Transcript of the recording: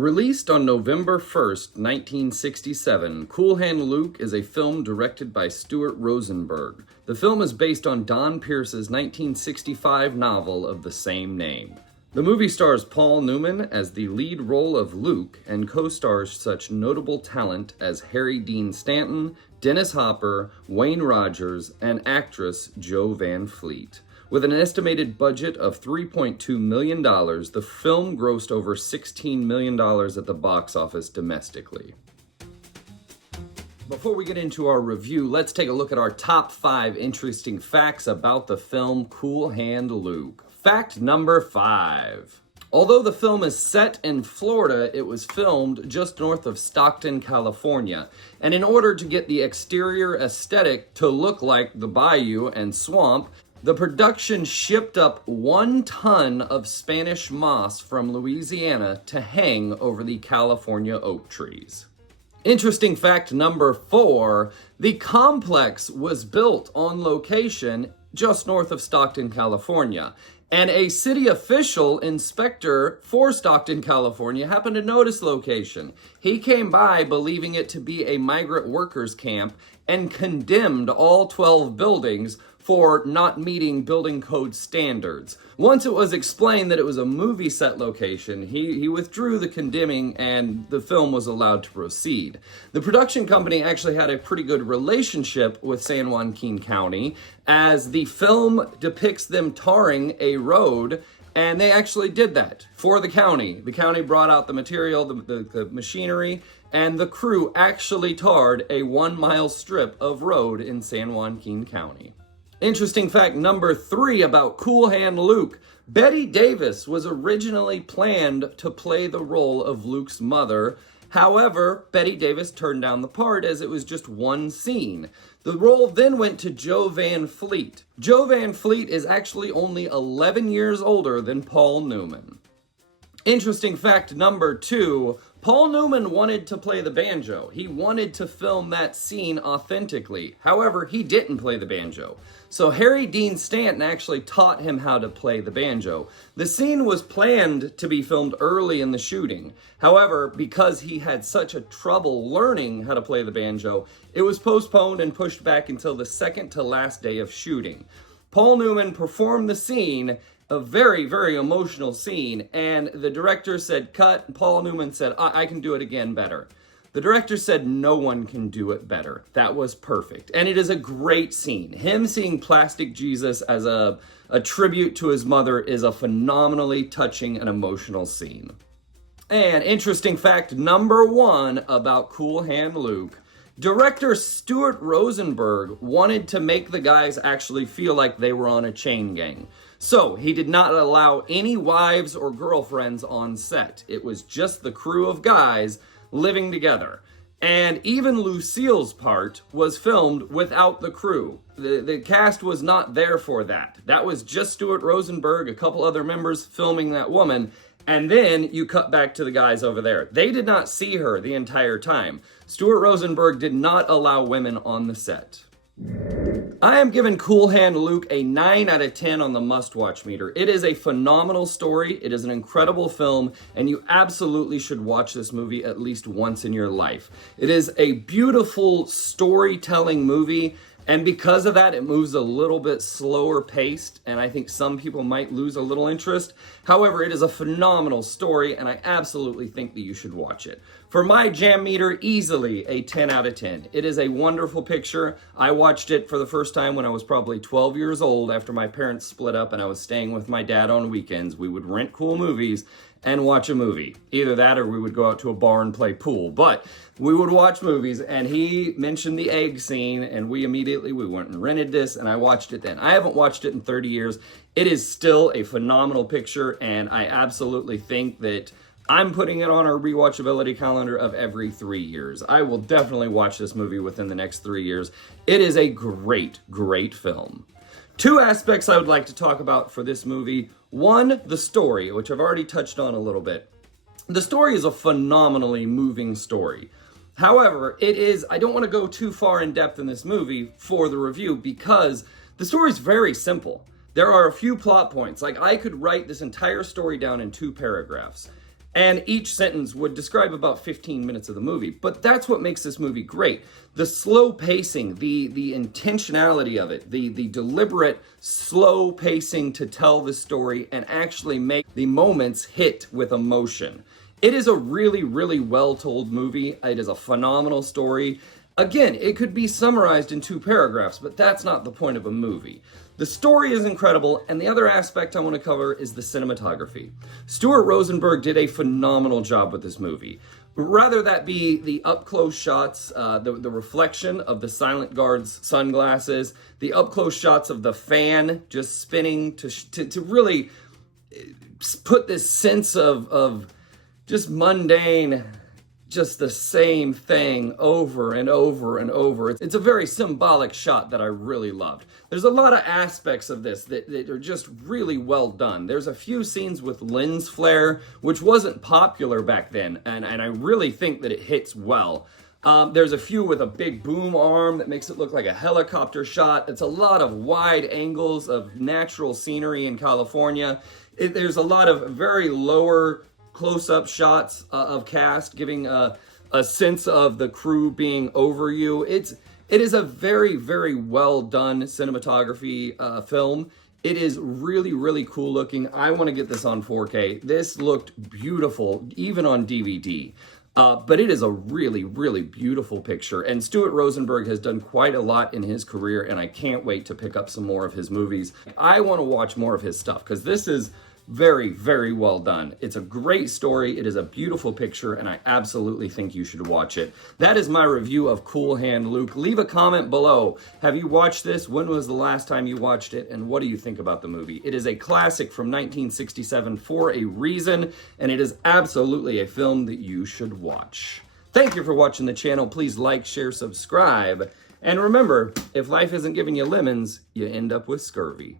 Released on November 1st, 1967, Cool Hand Luke is a film directed by Stuart Rosenberg. The film is based on Donn Pearce's 1965 novel of the same name. The movie stars Paul Newman as the lead role of Luke and co-stars such notable talent as Harry Dean Stanton, Dennis Hopper, Wayne Rogers, and actress Jo Van Fleet. With an estimated budget of $3.2 million, the film grossed over $16 million at the box office domestically. Before we get into our review, let's take a look at our top 5 interesting facts about the film Cool Hand Luke. Fact number 5. Although the film is set in Florida, it was filmed just north of Stockton, California. And in order to get the exterior aesthetic to look like the bayou and swamp, the production shipped up 1 ton of Spanish moss from Louisiana to hang over the California oak trees. Interesting fact number 4, the complex was built on location just north of Stockton, California. And a city official inspector for Stockton, California happened to notice location. He came by believing it to be a migrant workers camp and condemned all 12 buildings for not meeting building code standards. Once it was explained that it was a movie set location, he withdrew the condemning and the film was allowed to proceed. The production company actually had a pretty good relationship with San Joaquin County, as the film depicts them tarring a road, and they actually did that for the county. The county brought out the material, the machinery, and the crew actually tarred a 1-mile strip of road in San Joaquin County. Interesting fact number 3 about Cool Hand Luke. Bette Davis was originally planned to play the role of Luke's mother. However, Bette Davis turned down the part as it was just one scene. The role then went to Jo Van Fleet. Jo Van Fleet is actually only 11 years older than Paul Newman. Interesting fact number 2, Paul Newman wanted to play the banjo. He wanted to film that scene authentically. However, he didn't play the banjo. So Harry Dean Stanton actually taught him how to play the banjo. The scene was planned to be filmed early in the shooting. However, because he had such a trouble learning how to play the banjo, it was postponed and pushed back until the second to last day of shooting. Paul Newman performed the scene, a very, very emotional scene, and the director said, cut. Paul Newman said, I can do it again better. The director said, no one can do it better. That was perfect. And it is a great scene. Him seeing Plastic Jesus as a tribute to his mother is a phenomenally touching and emotional scene. And interesting fact number 1 about Cool Hand Luke. Director Stuart Rosenberg wanted to make the guys actually feel like they were on a chain gang. So he did not allow any wives or girlfriends on set. It was just the crew of guys living together. And even Lucille's part was filmed without the crew. The cast was not there for that. That was just Stuart Rosenberg, a couple other members filming that woman, and then you cut back to the guys over there. They did not see her the entire time. Stuart Rosenberg did not allow women on the set. I am giving Cool Hand Luke a 9 out of 10 on the must-watch meter. It is a phenomenal story, it is an incredible film, and you absolutely should watch this movie at least once in your life. It is a beautiful storytelling movie, and because of that, it moves a little bit slower paced, and I think some people might lose a little interest. However, it is a phenomenal story, and I absolutely think that you should watch it. For my jam meter, easily a 10 out of 10. It is a wonderful picture. I watched it for the first time when I was probably 12 years old after my parents split up and I was staying with my dad on weekends. We would rent cool movies and watch a movie. Either that or we would go out to a bar and play pool. But we would watch movies, and he mentioned the egg scene, and we went and rented this, and I watched it then. I haven't watched it in 30 years. It is still a phenomenal picture, and I absolutely think that I'm putting it on our rewatchability calendar of every 3 years. I will definitely watch this movie within the next 3 years. It is a great, great film. 2 aspects I would like to talk about for this movie. 1, the story, which I've already touched on a little bit. The story is a phenomenally moving story. However, I don't want to go too far in depth in this movie for the review because the story is very simple. There are a few plot points. Like, I could write this entire story down in 2 paragraphs. And each sentence would describe about 15 minutes of the movie. But that's what makes this movie great. The slow pacing, the intentionality of it, the deliberate slow pacing to tell the story and actually make the moments hit with emotion. It is a really, really well-told movie. It is a phenomenal story. Again, it could be summarized in 2 paragraphs, but that's not the point of a movie. The story is incredible, and the other aspect I want to cover is the cinematography. Stuart Rosenberg did a phenomenal job with this movie. Rather that be the up-close shots, the reflection of the silent guard's sunglasses, the up-close shots of the fan just spinning to really put this sense of just mundane, just the same thing over and over and over. It's a very symbolic shot that I really loved. There's a lot of aspects of this that are just really well done. There's a few scenes with lens flare, which wasn't popular back then, and I really think that it hits well. There's a few with a big boom arm that makes it look like a helicopter shot. It's a lot of wide angles of natural scenery in California. There's a lot of very lower close-up shots of cast, giving a sense of the crew being over you. It is a very, very well done cinematography film. It is really, really cool looking. I want to get this on 4K. This looked beautiful, even on DVD. But it is a really, really beautiful picture. And Stuart Rosenberg has done quite a lot in his career, and I can't wait to pick up some more of his movies. I want to watch more of his stuff, because this is very, very well done. It's a great story. It is a beautiful picture, and I absolutely think you should watch it. That is my review of Cool Hand Luke. Leave a comment below. Have you watched this? When was the last time you watched it? And what do you think about the movie? It is a classic from 1967 for a reason, and it is absolutely a film that you should watch. Thank you for watching the channel. Please like, share, subscribe. And remember, if life isn't giving you lemons, you end up with scurvy.